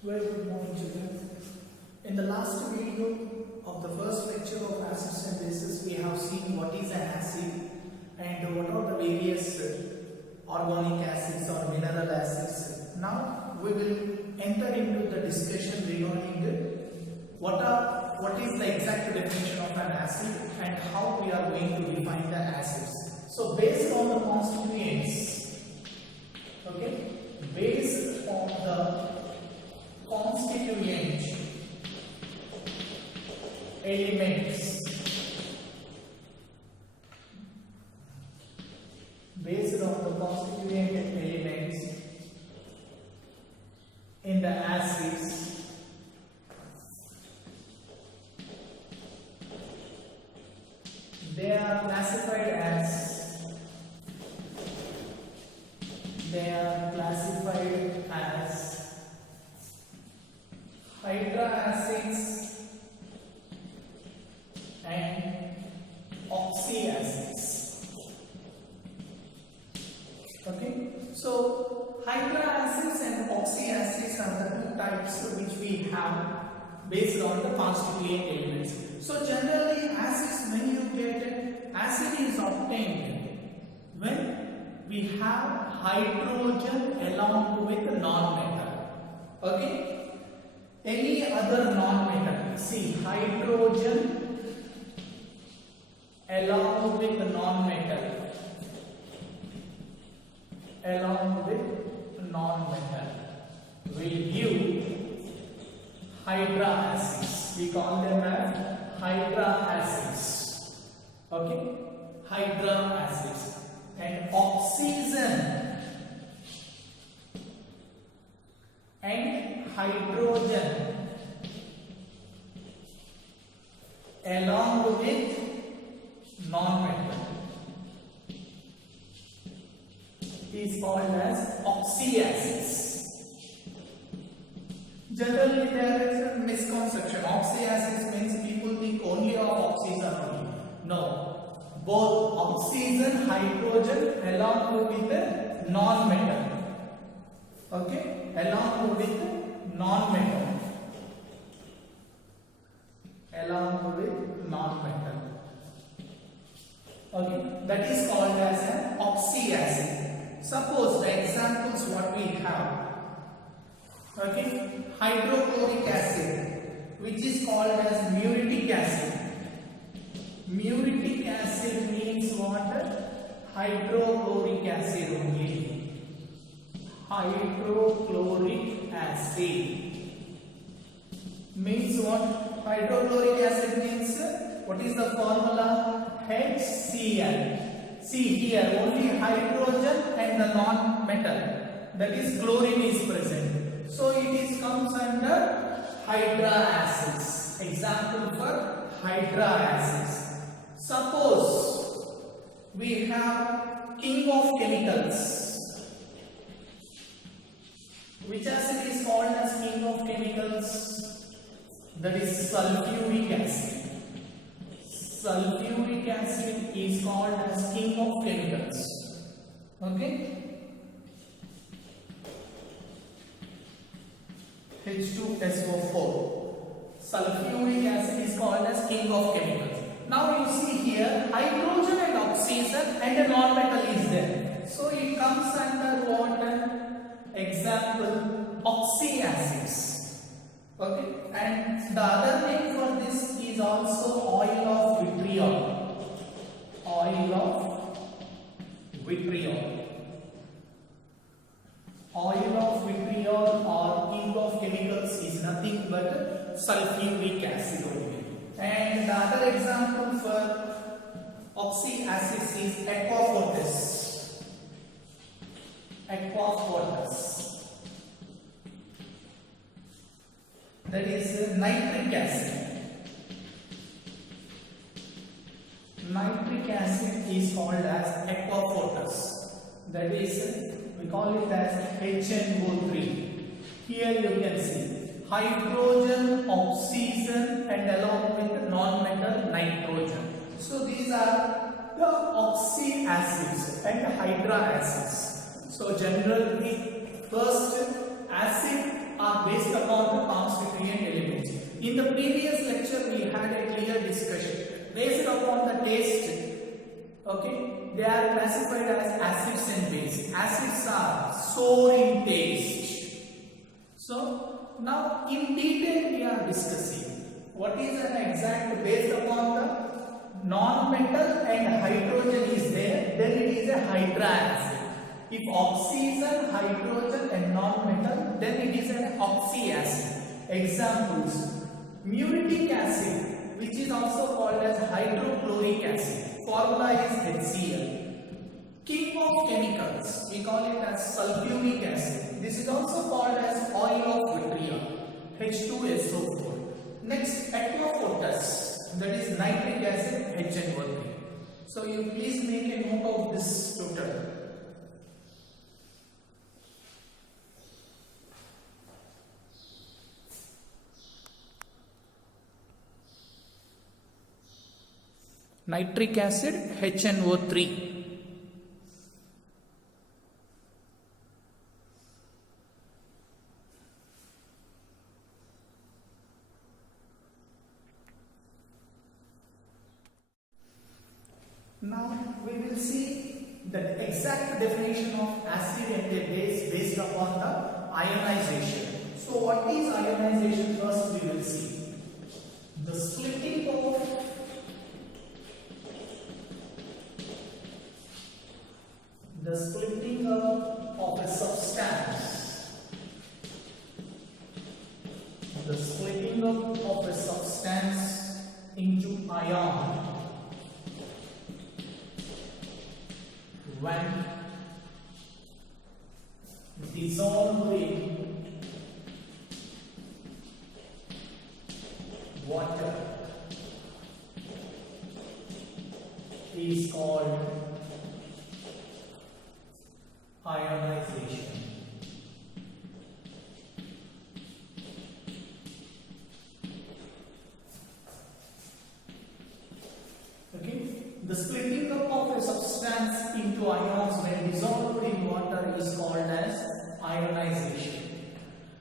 Very good morning, children. In the last video of the first lecture of acids and bases, we have seen what is an acid and what are the various organic acids or mineral acids. Now we will enter into the discussion regarding what is the exact definition of an acid and how we are going to define the acids. So based on the constituents, okay, based on the constituent elements, based on the constituent elements in the acids, they are classified as hydroacids and oxyacids. Okay, so hydroacids and oxyacids are the two types which we have based on the constituent elements. So generally acids, when you get it, acid is obtained when we have hydrogen along with non-metal. Okay, any other non-metal, see, hydrogen along with non-metal, will give hydroacids. We call them as hydroacids. Okay, hydroacids. And oxygen and hydrogen along with non-metal is called as oxyacids. Generally there is a misconception. Oxyacids means people think only of oxygen only. No, both oxygen, hydrogen along with the non-metal. Okay, along with non-metal. Okay, that is called as an oxyacid. Suppose the examples what we have. Okay, hydrochloric acid, which is called as muriatic acid. Muriatic acid means what? Hydrochloric acid only. Hydrochloric acid means what? Hydrochloric acid means what is the formula? HCl. See here, only hydrogen and the non-metal, that is chlorine, is present. So it comes under hydroacids. Example for hydroacids. Suppose we have king of chemicals. Which acid is called as king of chemicals? That is sulfuric acid. Sulfuric acid is called as king of chemicals. Okay? H2SO4. Sulfuric acid is called as king of chemicals. Now you see here hydrogen and oxygen and a non-metal is there. So it comes under what? Example, oxyacids. Okay, and the other name for this is also oil of vitriol. Oil of vitriol. Oil of vitriol or king of chemicals is nothing but sulfuric acid only. And the other example for oxyacids is aquafortis. Aquafortis. That is nitric acid. Nitric acid is called as aquafortis. That is, we call it as HNO3. Here you can see hydrogen, oxygen and along with non-metal nitrogen. So these are the oxyacids and hydroacids. So generally first acid are based upon based upon the taste. Okay, they are classified as acids and base. Acids are sour in taste. So now in detail we are discussing what is an exact based upon the non-metal and hydrogen is there, then it is a hydroacid. If oxygen, hydrogen and non-metal, then it is an oxyacid. Examples: muriatic acid, which is also called as hydrochloric acid. Formula is HCl. King of chemicals, we call it as sulfuric acid. This is also called as oil of vitriol, H2SO4. Next, aquafortis, that is nitric acid, HNO3. So you please make a note of this total. Nitric acid, HNO3. Now we will see the exact definition of acid and a base based upon the ionization. So what is ionization? First we will see the splitting of of a substance. The splitting up of a substance into ion when dissolved in water is called ionization. Okay, the splitting up of a substance into ions when dissolved in water is called as ionization.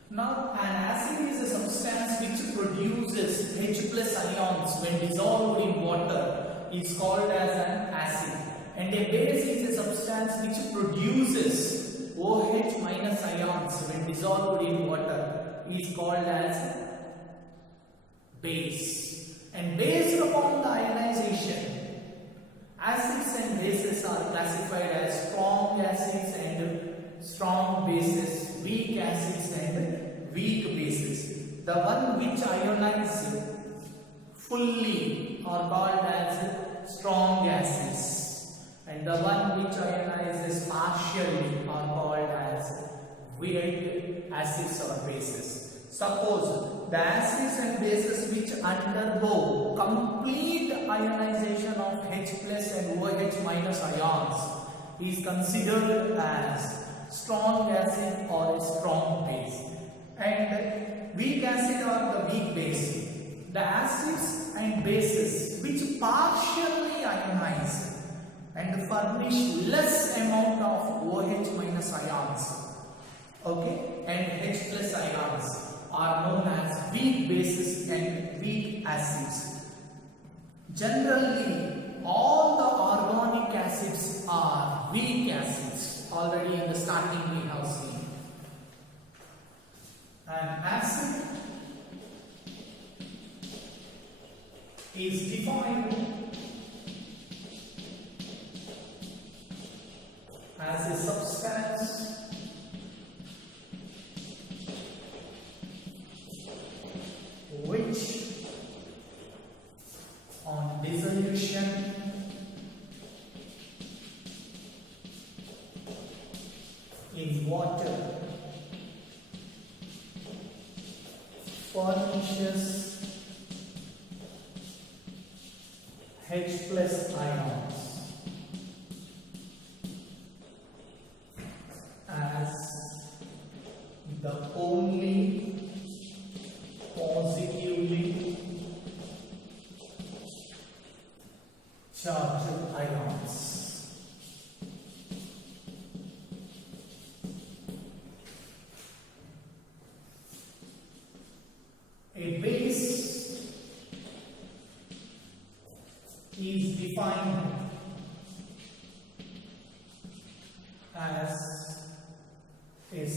Now, an acid is a substance which produces H plus ions when dissolved in water is called as an acid. And a base is a substance which produces OH minus ions when dissolved in water is called as base. And based upon the ionization, acids and bases are classified as strong acids and strong bases, weak acids and weak bases. The one which ionize fully are called as strong acids. And the one which ionizes partially are called as weak acids or bases. Suppose the acids and bases which undergo complete ionization of H plus and OH minus ions is considered as strong acid or a strong base. And weak acid or the weak base. The acids and bases which partially ionize and furnish less amount of OH minus ions, okay, and H plus ions are known as weak bases and weak acids. Generally, all the organic acids are weak acids. Already in the starting we have seen. An acid is defined as a substance which on dissolution in water furnishes H plus ions as the only positively charged ions. A base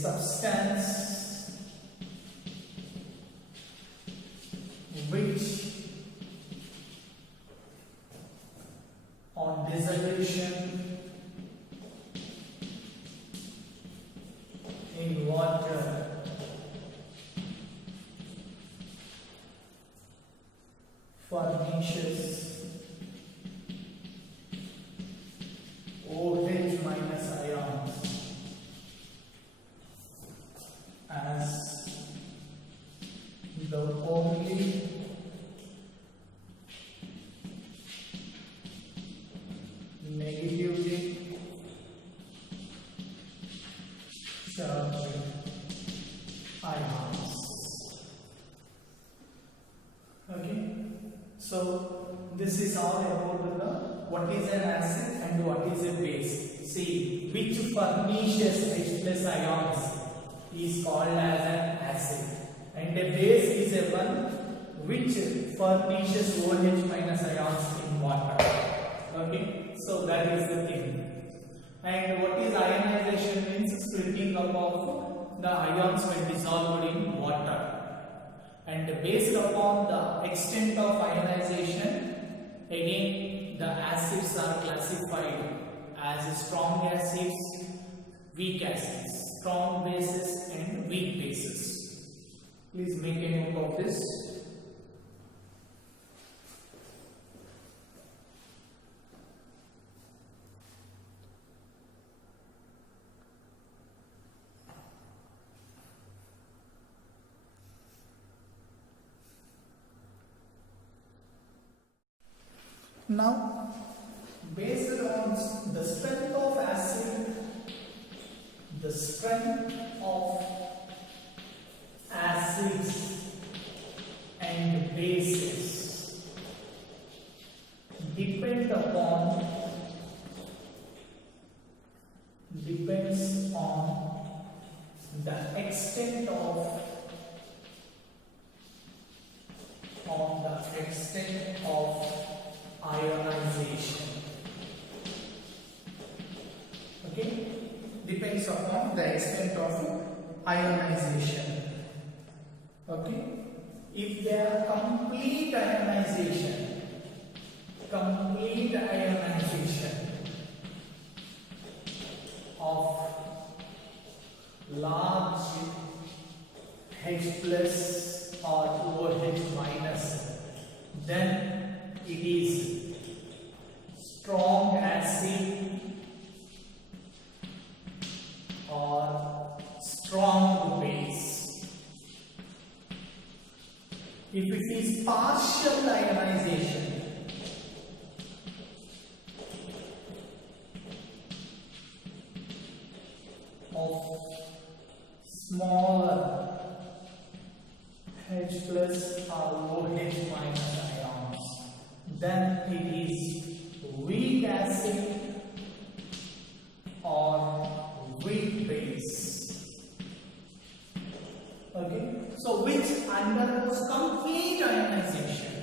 substance which on dissolution in water furnishes OH minus ions as the only negatively charged ions. Okay, so this is all about what is an acid and what is a base. See, which furnishes H plus ions is called as an acid, and a base is a one which furnishes OH minus ions in water. Okay, so that is the thing. And what is ionization means? Splitting up of the ions when dissolved in water. And based upon the extent of ionization, again the acids are classified as strong acids, weak acids, strong bases and weak bases. Please make a note of this. Now, based on the strength of acid, the strength of acids and bases depends on the extent of ionization. Okay, depends upon the extent of ionization. Okay, if there are complete ionization of large H plus or OH minus, then it is strong acid or strong base. If it is partial ionization, of smaller H plus or OH minus ions, then it is weak acid or weak base. Okay, so which undergoes complete ionization,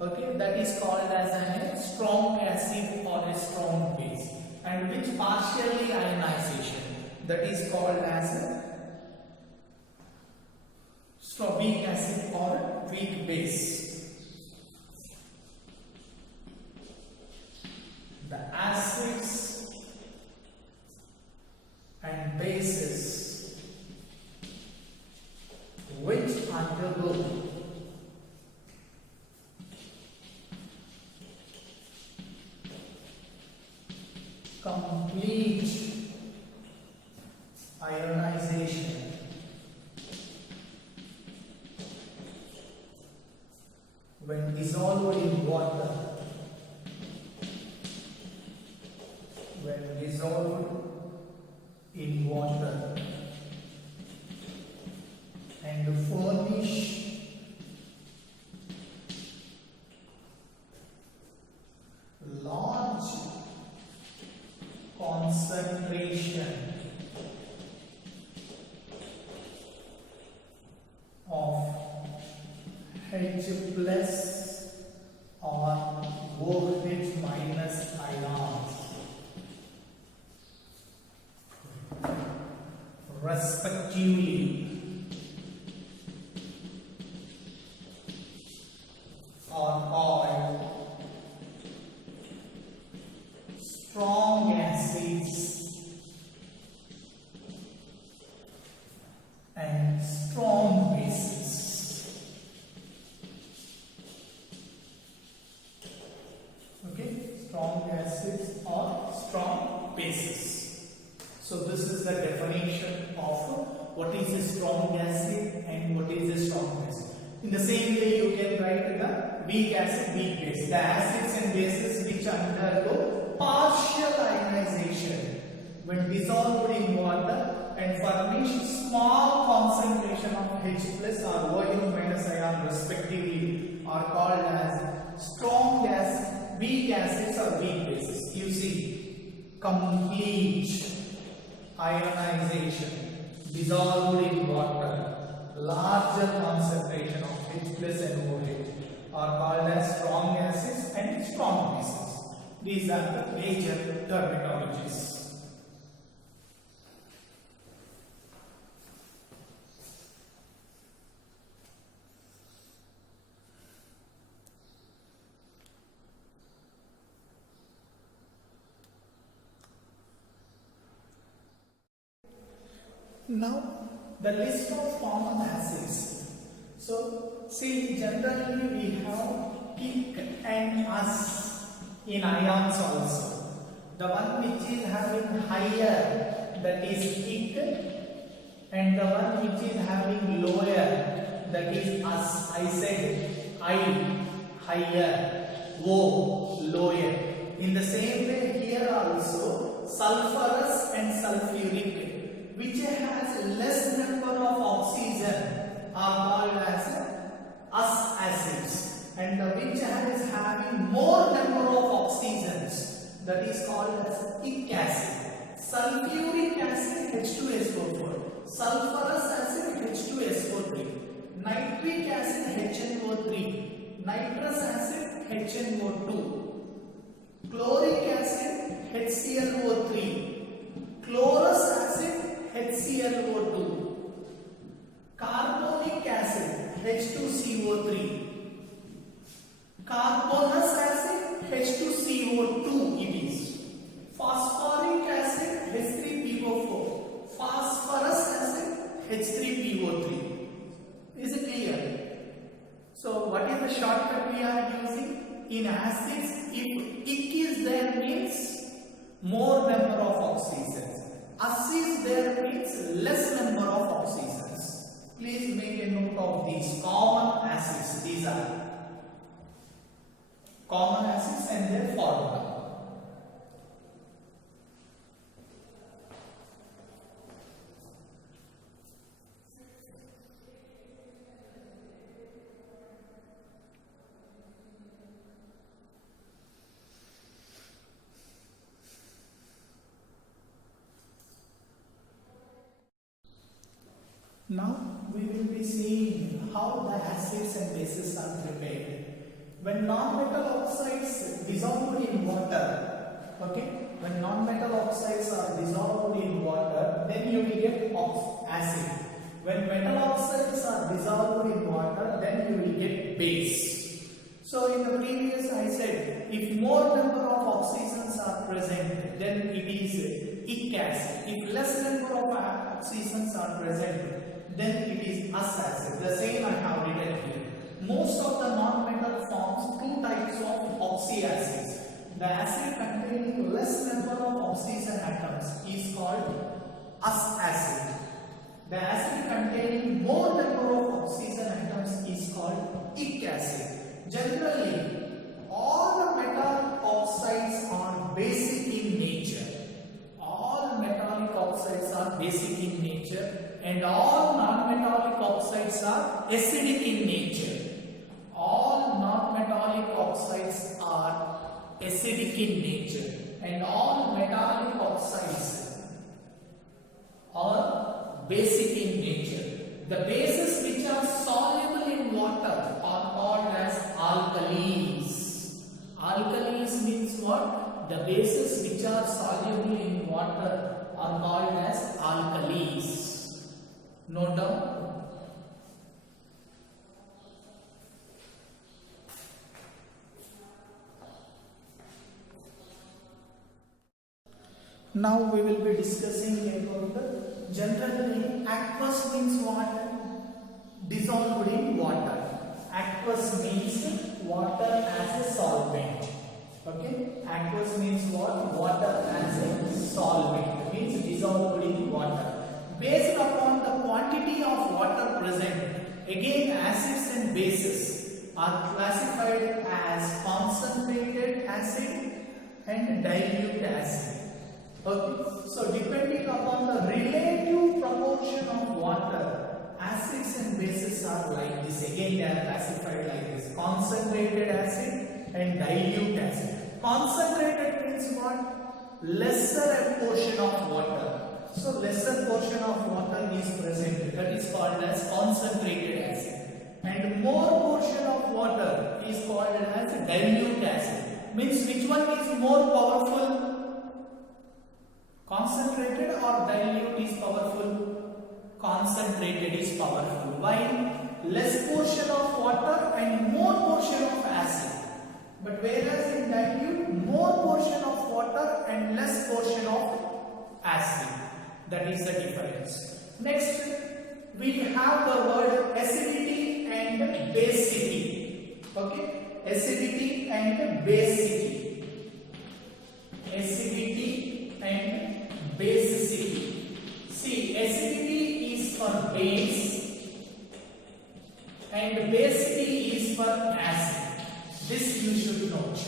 okay, that is called as a strong acid or a strong base, and which partially ionization, that is called as a weak acid or weak base. The acids and bases which undergo complete ionization when dissolved in water, and furnish large concentration of H plus or OH minus ions respectively. toluene are called strong acids and strong bases. Okay, strong acids or strong bases. So this is the definition of what is a strong acid and what is a strong base. In the same way, you can write the weak acid, weak base. The acids and bases which undergo partial ionization when dissolved in water and furnish small concentration of H plus or OH minus ion respectively are called as strong acid, weak acids or weak bases. You see, complete ionization, dissolved in water, larger concentration of H plus and OH are called as strong acids and strong bases. These are the major terminologies. Now, the list of common acids. So, see, generally we have ik and us in ions also. The one which is having higher, that is ik, and the one which is having lower, that is us. I said I, higher, O, lower. In the same way here also, sulfurous and sulfuric, which has less number of oxygen, are called as us acids, and which is having more number of oxygens, that is called as ic acid. Sulfuric acid H2SO4, sulfurous acid H2SO3, nitric acid HNO3, nitrous acid HNO2, chloric acid HClO3, chlorous acid HClO2, carbonic acid H2CO3, carbonous acid H2CO2 it is, phosphoric acid H3PO4, phosphorus acid H3PO3. Is it clear? So what is the shortcut we are using? In acids, if ic is there means more number of oxygens. Us is there means less number of oxygens. Please make a note of these common acids. These are common acids and their formula. Now we will be seeing how the acids and bases are prepared. When non-metal oxides dissolved in water, okay, when non-metal oxides are dissolved in water, then you will get acid. When metal oxides are dissolved in water, then you will get base. So in the previous I said, if more number of oxygens are present, then it is ic acid. If less number of oxygens are present, then it is us acid. The same I have written here. Most of the non-metal forms two types of oxyacids. The acid containing less number of oxygen atoms is called us acid. The acid containing more number of oxygen atoms is called ic acid. Generally, all the metallic oxides are basic in nature. All metallic oxides are basic in nature. And all non-metallic oxides are acidic in nature. All non-metallic oxides are acidic in nature, and all metallic oxides are basic in nature. The bases which are soluble in water are called as alkalis. Alkalis means what? The bases which are soluble in water are called as alkalis. Note down. Now we will be discussing about the general name. Aqueous means what? Dissolved in water. Aqueous means water as a solvent. Okay? Aqueous means what? Water as a solvent. Means dissolved in water. Based upon the quantity of water present, again acids and bases are classified as concentrated acid and dilute acid. Okay, so depending upon the relative proportion of water, acids and bases are like this. Again, they are classified like this: concentrated acid and dilute acid. Concentrated means what? Lesser a portion of water. So lesser portion of water is present. That is called as concentrated acid. And more portion of water is called as dilute acid. Means which one is more powerful? Concentrated or dilute is powerful? Concentrated is powerful. Why? Less portion of water and more portion of acid. But whereas in dilute, more portion of water and less portion of acid. That is the difference. Next, we have the word acidity and basicity. Okay? Acidity and basicity. Acidity and basicity. See, acidity is for base and basicity is for acid. This you should note.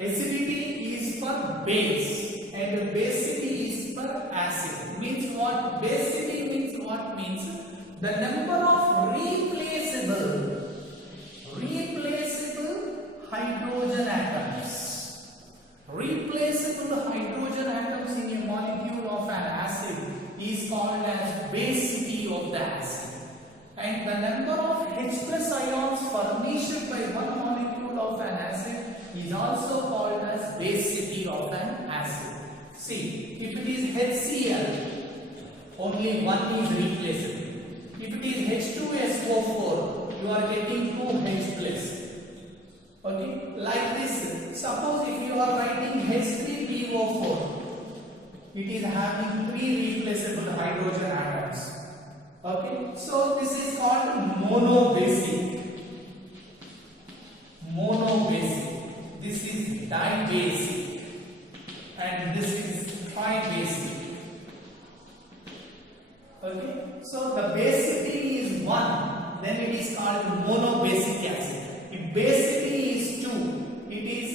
Acidity is for base and basicity is for acid. Means what? Basicity means what? Means the number of replaceable hydrogen atoms. Replaceable hydrogen atoms in a molecule of an acid is called as basicity of the acid. And the number of H plus ions furnished by one molecule of an acid is also called as basicity of an acid. See, if it is HCl, only one is replaceable. If it is H2SO4, you are getting 2H plus. Okay, like this. Suppose if you are writing H3PO4, it is having 3 replaceable hydrogen atoms. Okay, so this is called monobasic. Monobasic. This is dibasic. And this is tribasic. Okay, so the basicity is 1, then it is called monobasic acid. If basicity is 2, it is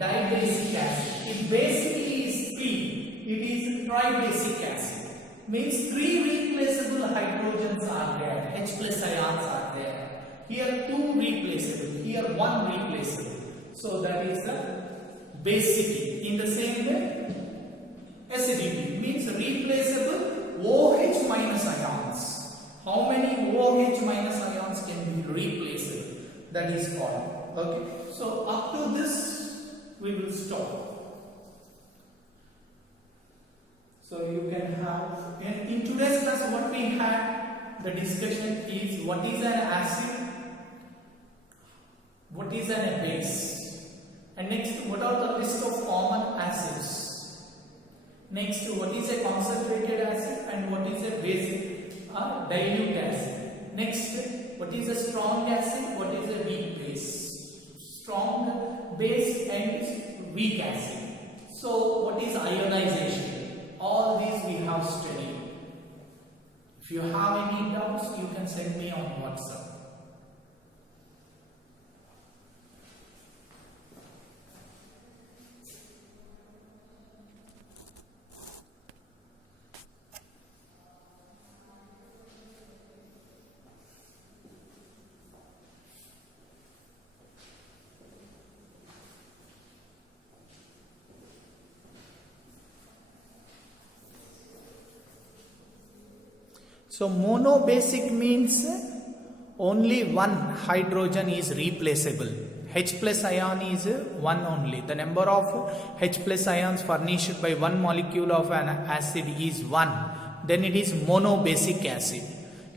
dibasic acid. If basicity is 3, it is tribasic acid. Means 3 replaceable hydrogens are there, H plus ions are there. Here 2 replaceable, here 1 replaceable. So that is the basicity. In the same way, acidity means replaceable OH minus ions. How many OH minus ions can be replaceable? That is called. Okay. So up to this we will stop. So you can have in today's class what we had, the discussion is what is an acid, what is an base, and next what are the list of common acids. Next, what is a concentrated acid and what is a basic dilute acid. Next, what is a strong acid, what is a weak base. Strong base and weak acid. So, what is ionization? All these we have studied. If you have any doubts, you can send me on WhatsApp. So monobasic means only one hydrogen is replaceable. H plus ion is one only. The number of H plus ions furnished by one molecule of an acid is 1. Then it is monobasic acid.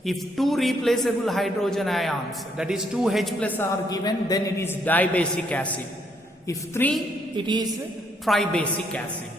If two replaceable hydrogen ions, that is 2H plus are given, then it is dibasic acid. If 3, it is tribasic acid.